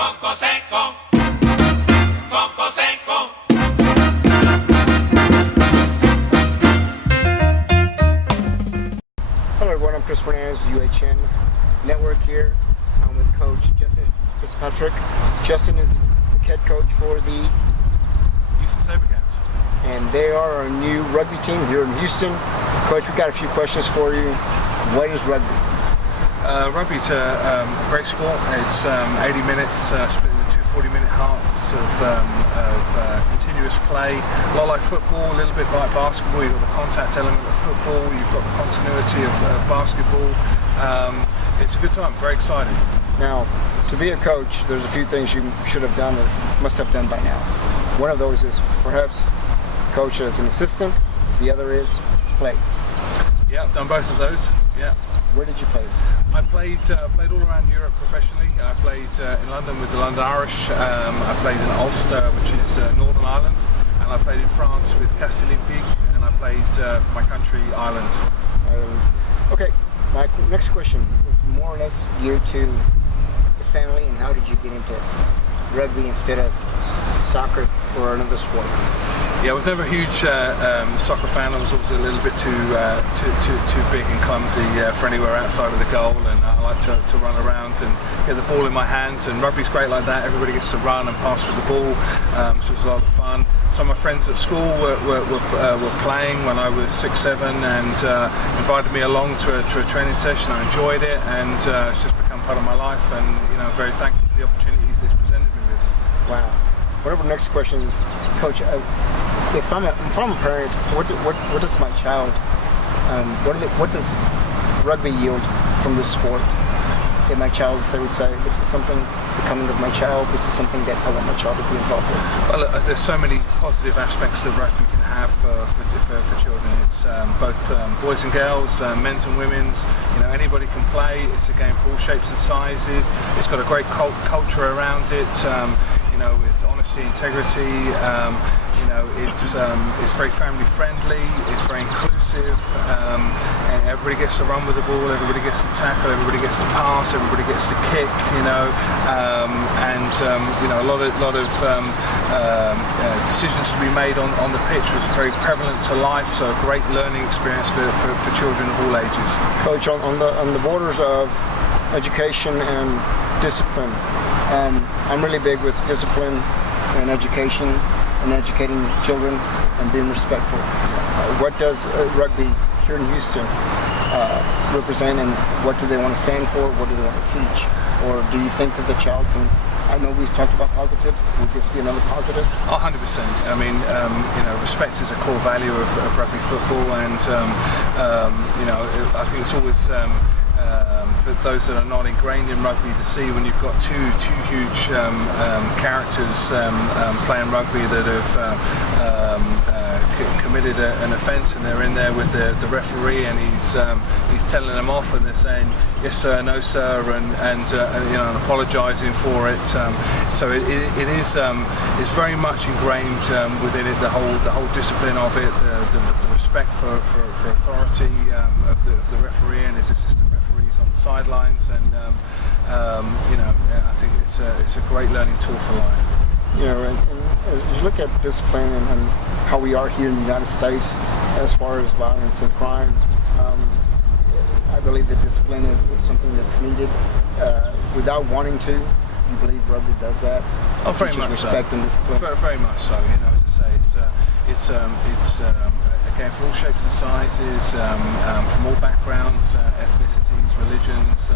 Coco seco, coco seco. Hello everyone, I'm Chris Fernandez, UHN Network here. I'm with Coach Justin Fitzgerald. Justin is the head coach for the Houston Sabercats. And they are our new rugby team here in Houston. Coach, we've got a few questions for you. What is rugby? Rugby's a great sport. It's 80 minutes split into two 40-minute halves of continuous play. A lot like football, a little bit like basketball. You've got the contact element of football, you've got the continuity of basketball. It's a good time, very exciting. Now, to be a coach, there's a few things you should have done or must have done by now. One of those is perhaps coach as an assistant, the other is play. Yeah, I've done both of those, yeah. Where did you play? I played all around Europe professionally. I played in London with the London Irish. I played in Ulster, which is Northern Ireland, and I played in France with Castelolympique, and I played for my country, Ireland. Okay, my next question is more or less geared to the family, and how did you get into rugby instead of soccer or another sport? Yeah, I was never a huge soccer fan. I was always a little bit too big and clumsy for anywhere outside of the goal, and I like to run around and get the ball in my hands, and rugby's great like that. Everybody gets to run and pass with the ball, so it's a lot of fun. Some of my friends at school were playing when I was 6, 7, and invited me along to a training session. I enjoyed it, and it's just become part of my life, and I'm very thankful for the opportunities it's presented me with. Wow. Whatever the next question is, Coach, if I'm a parent, what does my child, what does rugby yield from this sport? If my child, I would say, this is something becoming of my child, this is something that I want my child to be involved with. Well, there's so many positive aspects that rugby can have for children. It's both boys and girls, men's and women's. Anybody can play. It's a game for all shapes and sizes. It's got a great culture around it. With honesty, integrity. It's very family friendly. It's very inclusive. And everybody gets to run with the ball. Everybody gets to tackle. Everybody gets to pass. Everybody gets to kick. A lot of decisions to be made on the pitch was very prevalent to life. So a great learning experience for children of all ages. Coach, on the borders of education and discipline. I'm really big with discipline and education and educating children and being respectful. What does rugby here in Houston represent, and what do they want to stand for? What do they want to teach? Or do you think that the child can, I know we've talked about positives, would this be another positive? 100%. I mean, respect is a core value of rugby football, and I think it's always for those that are not ingrained in rugby to see when you've got two huge characters playing rugby that have committed an offence, and they're in there with the referee, and he's telling them off, and they're saying yes sir, no sir, and apologising for it. So it is very much ingrained within it, the whole discipline of it, the respect for authority of the referee and his assistant referees on the sidelines, and I think it's a great learning tool for life. And as you look at discipline and how we are here in the United States as far as violence and crime, I believe that discipline is something that's needed without wanting to. You believe rugby does that? Oh, very much respect so. And discipline. Very much so. As I say, it's a game for all shapes and sizes, from all backgrounds, ethnicities, religions.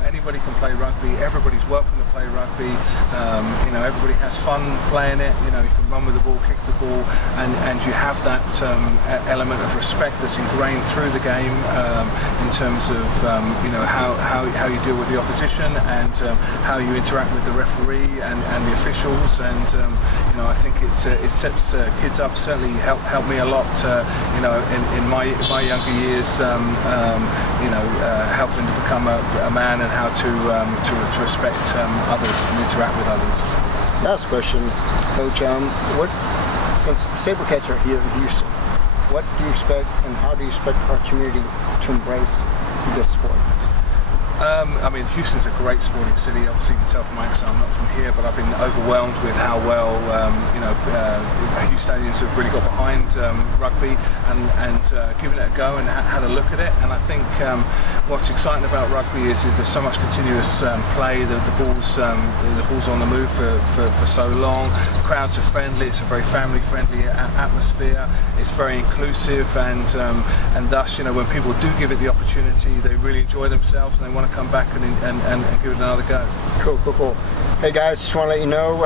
Anybody can play rugby. Everybody's welcome to play rugby. Everybody has fun playing it. You can run with the ball, kick the ball, and you have that element of respect that's ingrained through the game in terms of how you deal with the opposition, and how you interact with the referee and the officials. And I think it sets kids up. Certainly helped me a lot. In my younger years, helping to become a man, and how to respect others and interact with others. Last question, Coach. Since the Sabercats are here in Houston, what do you expect, and how do you expect our community to embrace this sport? I mean, Houston's a great sporting city. Obviously, you can tell from my accent, I'm not from here, but I've been overwhelmed with how well Hugh Stadiums have really got behind rugby and given it a go and had a look at it. And I think what's exciting about rugby is there's so much continuous play. The ball's on the move for so long. Crowds are friendly. It's a very family-friendly atmosphere. It's very inclusive, and thus, when people do give it the opportunity, they really enjoy themselves and they want to come back and give it another go. Cool. Hey guys, just want to let you know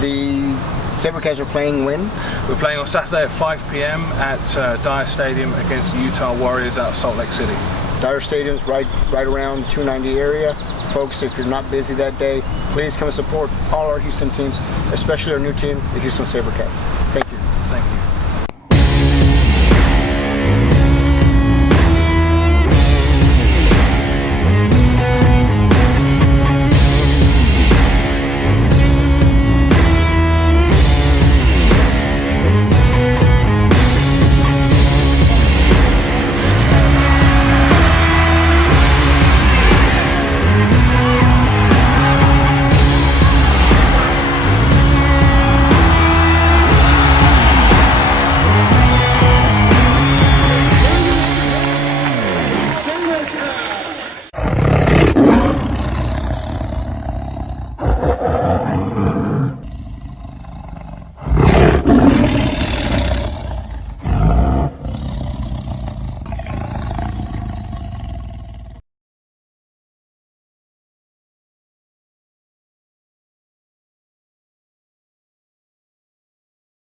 the Sabercats are playing when? We're playing on Saturday at 5 p.m. at Dyer Stadium against the Utah Warriors out of Salt Lake City. Dyer Stadium's right around the 290 area. Folks, if you're not busy that day, please come and support all our Houston teams, especially our new team, the Houston Sabercats. Thank you. Thank you.